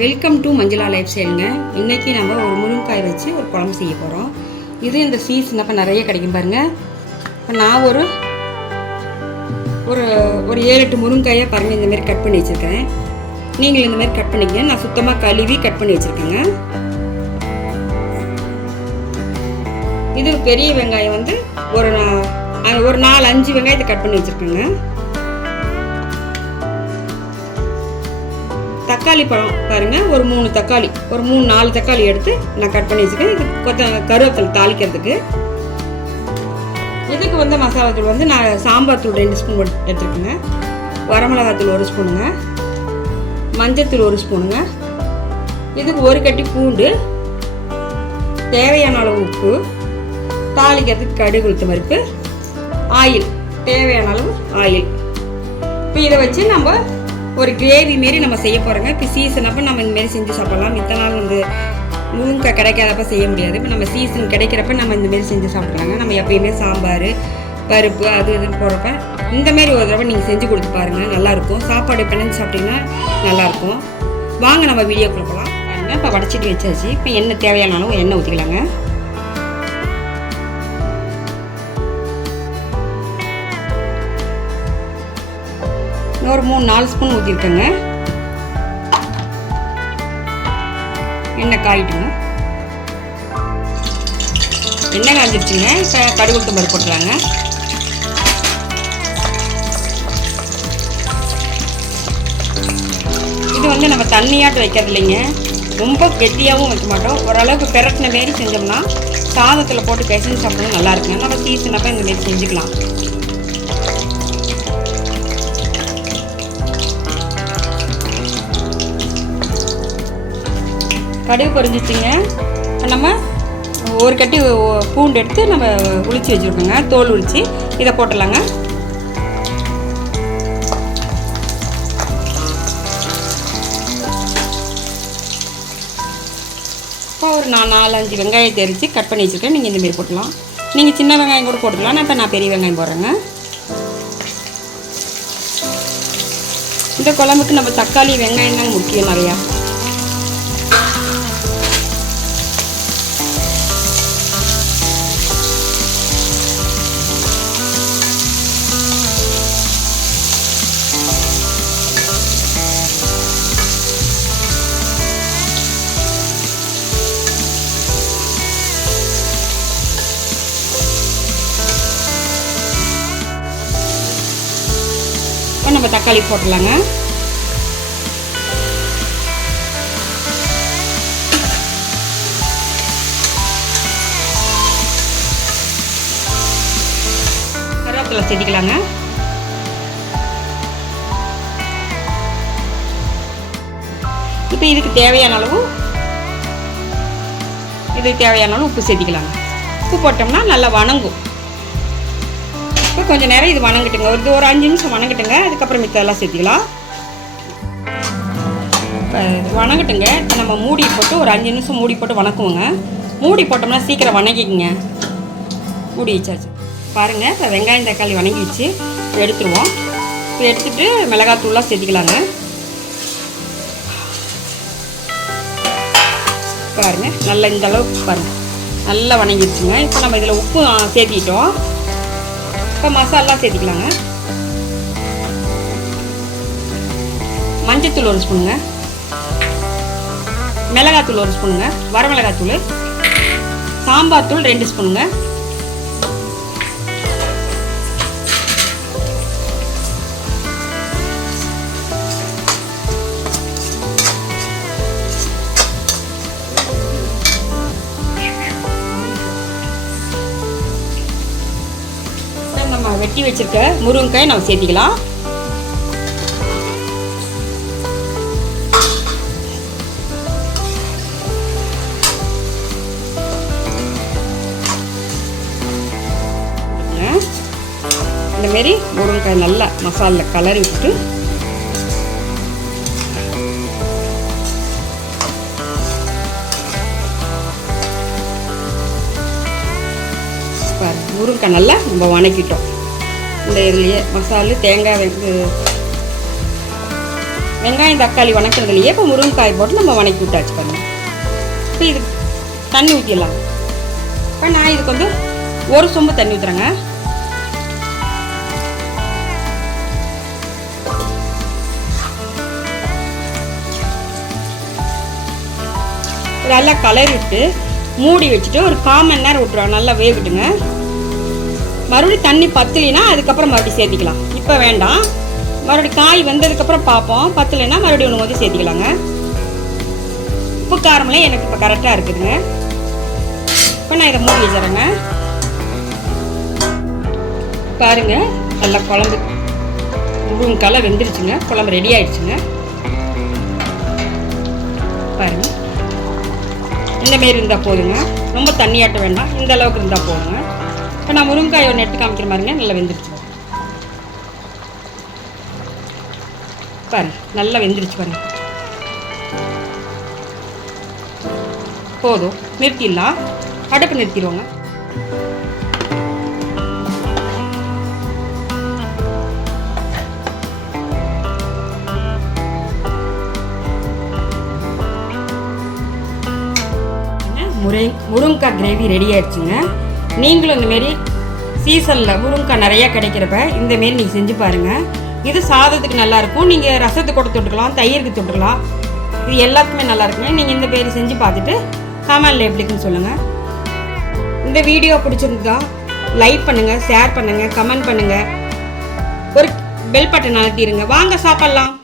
Welcome to Manjula life ஸ்டைலுங்க. இன்றைக்கி நம்ம ஒரு முருங்கைக்காய் வச்சு ஒரு குழம்பு செய்ய போகிறோம். இது இந்த சீசன் அப்போ நிறைய கிடைக்கும் பாருங்கள். இப்போ நான் ஒரு ஒரு ஒரு 7-8 முருங்கைக்காயை பாருங்கள் இந்தமாரி கட் பண்ணி வச்சுருக்கேன். நீங்கள் இந்தமாரி கட் பண்ணிக்கங்க. நான் சுத்தமாக கழுவி கட் பண்ணி வச்சுருக்கேங்க. இது பெரிய வெங்காயம் வந்து ஒரு 4-5 வெங்காயத்தை கட் பண்ணி வச்சுருக்கேங்க. தக்காளி பழம் பாருங்கள், ஒரு 3 தக்காளி, ஒரு 3-4 தக்காளி எடுத்து நான் கட் பண்ணி வச்சுருக்கேன். இது கருவேப்பிலை தாளிக்கிறதுக்கு. இதுக்கு வந்து மசாலா தூள் வந்து நான் சாம்பார் தூள் 2 ஸ்பூன் எடுத்துருக்கேங்க. வரமிளகாத்தூள் 1 ஸ்பூனுங்க, மஞ்சத்தூள் 1 ஸ்பூனுங்க. இதுக்கு 1 கட்டி பூண்டு, தேவையான அளவு உப்பு, தாளிக்கிறதுக்கு கடுகு உளுத்தம் பருப்பு, ஆயில், தேவையான அளவு ஆயில். இப்போ இதை வச்சு நம்ம ஒரு கிரேவி மாரி நம்ம செய்ய போகிறோங்க. இப்போ சீசன் அப்போ நம்ம இந்தமாரி செஞ்சு சாப்பிட்லாம். இத்தனை நாள் வந்து முருங்கைக்காய் கிடைக்காதப்ப செய்ய முடியாது. இப்போ நம்ம சீசன் கிடைக்கிறப்ப நம்ம இந்தமாரி செஞ்சு சாப்பிட்றாங்க. நம்ம எப்பயுமே சாம்பார் பருப்பு அது இதுன்னு போடுறப்ப இந்தமாரி ஒரு தடவை நீங்கள் செஞ்சு கொடுத்து பாருங்கள், நல்லாயிருக்கும். சாப்பாடு பிணைஞ்சு சாப்பிட்டிங்கன்னா நல்லாயிருக்கும். வாங்க நம்ம வீடியோக்குள்ள போகலாம். பாருங்கள், இப்போ வடைச்சிட்டு வச்சாச்சு. இப்போ எண்ணெய் தேவையான அளவு எண்ணெய் ஊற்றிக்கலாங்க. ஒரு 3-4 ஸ்பூன் ஊற்றிருக்கேங்க. எண்ணெய் காயிட்டுங்க. எண்ணெய் காய்ஞ்சிருச்சுங்க. இப்போ கடுகு உளுத்தம் பருப்பு போட்டுறாங்க. இது வந்து நம்ம தண்ணியாட்டு வைக்கிறது இல்லைங்க, ரொம்ப கெட்டியாகவும் வைக்க மாட்டோம். ஓரளவுக்கு பெரட்டின மாரி செஞ்சோம்னா சாதத்தில் போட்டு பிசைஞ்சு சாப்பிடணும், நல்லா இருக்குங்க. நம்ம சீசன் அப்போ இந்த மாரி செஞ்சுக்கலாம். கடுகு பொரிஞ்சிச்சுங்க. இப்போ நம்ம 1 கட்டி பூண்டு எடுத்து நம்ம உளிச்சு வச்சுருக்கோங்க, தோல் உளிச்சு. இதை போட்டுடலாங்க. இப்போ ஒரு 4-5 வெங்காயத்தை அரிச்சு கட் பண்ணி வச்சுருக்கேன். நீங்கள் இந்தமாரி போட்டுடலாம். நீங்கள் சின்ன வெங்காயம் கூட போட்டுக்கலாம். இப்போ நான் பெரிய வெங்காயம் போடுறேங்க. இந்த குழம்புக்கு நம்ம தக்காளி வெங்காயம் தாங்க முக்கியம் நிறையா. நம்ம தக்காளி போட்டுடலாங்க. கருவேப்பிலை செஞ்சுக்கலாங்க. இப்போ இதுக்கு தேவையான அளவு உப்பு சேர்த்திக்கலாங்க. உப்பு போட்டோம்னா நல்லா வணங்கும். இப்போ கொஞ்சம் நேரம் இது வணங்கிட்டுங்க. ஒரு 5 நிமிஷம் வணங்கிட்டுங்க. அதுக்கப்புறம் மித்தெல்லாம் சேர்த்திக்கலாம். இப்போ வணங்கட்டுங்க. இப்போ நம்ம மூடி போட்டு ஒரு 5 நிமிஷம் மூடி போட்டு வணக்குவோங்க. மூடி போட்டோம்னா சீக்கிரம் வணங்கிக்குங்க. மூடி வச்சாச்சு பாருங்கள். இப்போ வெங்காயம் தக்காளி வணங்கி வச்சு எடுத்துருவோம். இப்போ எடுத்துகிட்டு மிளகாத்தூள்லாம் சேர்த்திக்கலாங்க. பாருங்கள், நல்லா இந்த அளவுக்கு பாருங்கள் நல்லா வணங்கிடுச்சுங்க. இப்போ நம்ம இதில் உப்பு சேர்த்திட்டோம். இப்போ மசாலா சேர்த்திக்கலாங்க. மஞ்சத்தூள் 1 ஸ்பூனுங்க, மிளகாத்தூள் 1 ஸ்பூனுங்க, வரமிளகாத்தூள், சாம்பார் தூள் 2 ஸ்பூனுங்க, நம்ம வெட்டி வச்சிருக்க முருங்கைக்காய் நம்ம சேர்த்திக்கலாம். இந்தமாரி முருங்கைக்காய் நல்லா மசாலில் கலரி விட்டு முருங்கைக்காய் நல்லா நம்ம வணக்கிட்டோம். இந்த இதுலேயே மசாலு தேங்காய் வெங்காயம் தக்காளி வணக்கிறதுலையே இப்போ முருங்கைக்காய் போட்டு நம்ம வணக்கி விட்டாச்சு பாருங்க. இப்போ இது தண்ணி ஊற்றிடலாம். இப்போ நான் இதுக்கு வந்து 1 சொம்பு தண்ணி ஊற்றுறேங்க. நல்லா கலரி விட்டு மூடி வச்சுட்டு ஒரு 1/4 மணி நேரம் விட்டுருவோம். நல்லா வேகட்டுங்க. மறுபடியும் தண்ணி பத்தலைன்னா அதுக்கப்புறம் மறுபடியும் சேர்த்திக்கலாம். இப்போ வேண்டாம், மறுபடியும் காய் வெந்ததுக்கப்புறம் பார்ப்போம். பத்தலைன்னா மறுபடியும் ஒன்று வந்து சேர்த்திக்கலாங்க. உப்பு காரமெல்லாம் எனக்கு இப்போ கரெக்டாக இருக்குதுங்க. இப்போ நான் இதை மூடி வச்சுறேங்க. பாருங்க, நல்லா குழம்பு முருங்கைக்காய் வெந்துருச்சுங்க. குழம்பு ரெடி ஆயிடுச்சுங்க. பாருங்க, இந்த மாரி இருந்தால் போதுங்க. ரொம்ப தண்ணியாட்ட வேண்டாம், இந்த அளவுக்கு இருந்தால் போதுங்க. இப்போ நான் முருங்கைக்காய் ஒன்று எடுத்து காமிக்கிற மாதிரிங்க. நல்லா வெந்துருச்சு பாருங்க. நல்லா வெந்துருச்சு பாருங்க. போதும், நிறுத்திடலாம். அடுப்பு நிறுத்திடுவோங்க. முருங்கைக்காய் கிரேவி ரெடி ஆயிடுச்சுங்க. நீங்களும் இந்தமாரி சீசனில் முருங்கைக்காய் நிறையா கிடைக்கிறப்ப இந்தமாரி நீங்கள் செஞ்சு பாருங்கள். இது சாதத்துக்கு நல்லாயிருக்கும். நீங்கள் ரசத்துக்கு கூட தொட்டுக்கலாம், தயிருக்கு தொட்டுக்கலாம். இது எல்லாத்துக்குமே நல்லா இருக்குங்க. நீங்கள் இந்த மாரி செஞ்சு பார்த்துட்டு கமெண்ட்ல எப்படின்னு சொல்லுங்கள். இந்த வீடியோ பிடிச்சிருந்தா லைக் பண்ணுங்கள், ஷேர் பண்ணுங்கள், கமெண்ட் பண்ணுங்கள், ஒரு பெல் பட்டன் அழுத்திடுங்க. வாங்க சாப்பிட்லாம்.